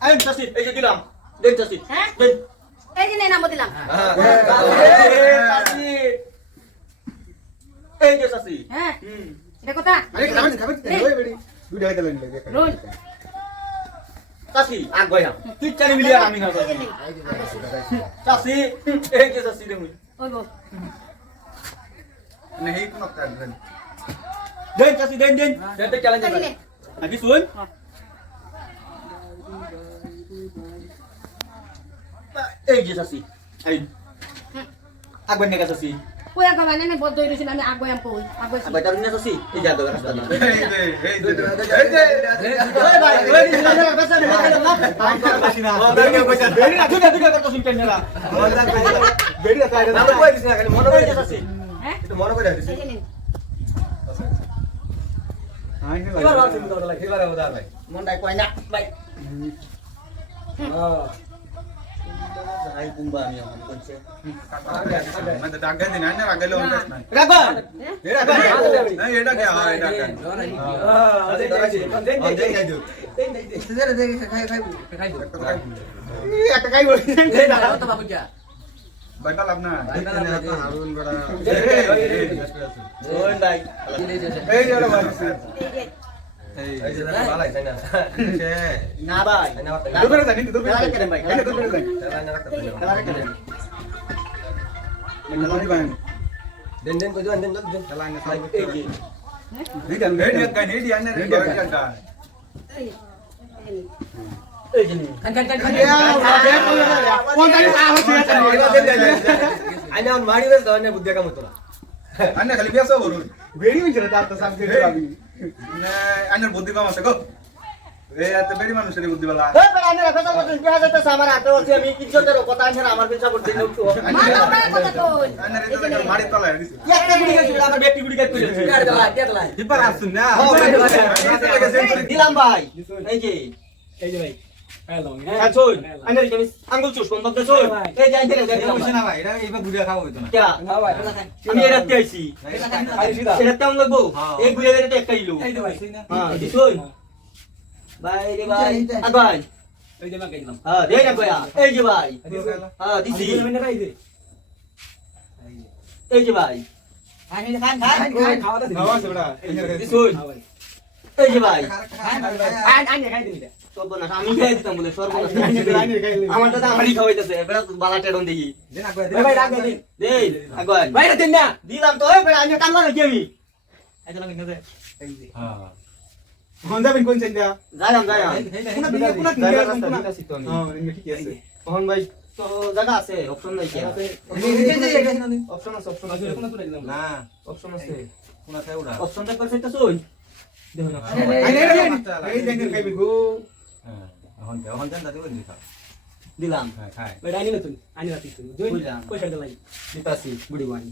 আইন চাষি এই যে দিলাম। দেন চাষি হ্যাঁ? দেন। এই যে নেই নাম্বার দিলাম। চাষি এই যে চাষি হ্যাঁ। হুম। এটা কথা? আরে খাবেন। খাবেন ওই বেড়ি। দুই টাকা দিলেন রোল চাষি আগ গয়া তুই চানি মিলিয়ে আমি না এই যে চাষি এই যে চাষি দেমু ওই গো নেই কোন কাজ দেন দেন চাষি দেন দেন। দেন দেন চ্যালেঞ্জ। আবি শুন। হ্যাঁ। এই যে চাষি এই। আগবার নেগা চাষি কই আগা মানে নে বদ দই রছিল আমি আগ আম কই আগ কই তার না চাষি এই যা দোকান রাস্তা এই দে এই দে এই দে ওই ভাই ওই দিন নে বেসা না না করতে শুনতে কই দিছ না খালি মনে হ্যাঁ মনে করে দিছি এবার ভাবছি লাগে। এবারে ভাই মনটাই কই না ভাই হ্যাঁ যাই কুম্বা আমি এখন কইছে মানে টাকা দিন আইনা আগাইলে অন কাজ নাই রাখবা এরা রাখবা না এটা কে হ্যাঁ এটা কে হ্যাঁ দেন দেন দেন দেন দিও দেন দেন একটা কাই বলি দেন দাও তো বাবু যা বাইটা লাভ না হারুন বড়া ওই ভাই এই যে ওরা বাড়ি এই যে না ভাই দুপুরে জানি দুপুরে খেলা রেখে দেন ভাই এই দুপুরে জানি খেলা রেখে দেন মানে লানি বান খেলা এই যে এই জান এই জান কাই এই জান রে এই জান কা এই এই এই যে নিন কোন জানি আ হচ্ছে আন্না খালি পেছো বলুন বেড়ি হইছে রে তার তো সামনে দিলাবি না আন্নার বুদ্ধি কম আছে গো এই এত বেড়ি মানুষের বুদ্ধি বলা এই বেটা আমি রাখা যাব তুই পেঁয়াজ আছে আমার হাতে আছে আমি ইজ্জতের কথা আছে আমার পিছা করতে না তো দাও কথা কই আন্নার এটা মারি তলায় দিছে একটা গুড়ি গেছে আমার ব্যক্তি গুড়ি গেছে হিপার আসুন না দিলাম ভাই এই যে হ্যাঁ এই যে ভাই খাওয়া আমি এরাতে আইছি এরাতে আম লাগবো এই গুড়ে গেলে একটা ইলো হ্যাঁ ভাই রে ভাই আ ভাই হ্যাঁ দে না কয়া এই যে ভাই হ্যাঁ দিছি এই যে ভাই খাওয়া আছে বড়া এই যে ভাই সর্বনাশ আমি খাই দিতাম বলে সর্বনাশ আমার দাদা আমারই খাওয়াইতেছে বেড়া বালা টেডন দেখি দে আগুয়াই দিলাম তো এই বেড়া আমি কামলা নাকি আমি কোন যাবেন কোন চেঞ্জা যাইলাম যাইলাম কোন দিকে কোন দিকে জায়গা কোন রাস্তা তো আমি। হ্যাঁ ঠিক আছে মোহন ভাই তো জায়গা আছে অপশন নাই কি অপশন আছে অপশন আছে না অপশন আছে কোন আছে ওরা অপশন টা করতে তো শুন দেখুন এই জাঙ্গের খাইবি গো হ্যাঁ এখন এখন জান দাদু বন্ধু খাও দিলাম। হ্যাঁ খায় বুঝলাম। দিতাছি বুড়ি ওয়ানি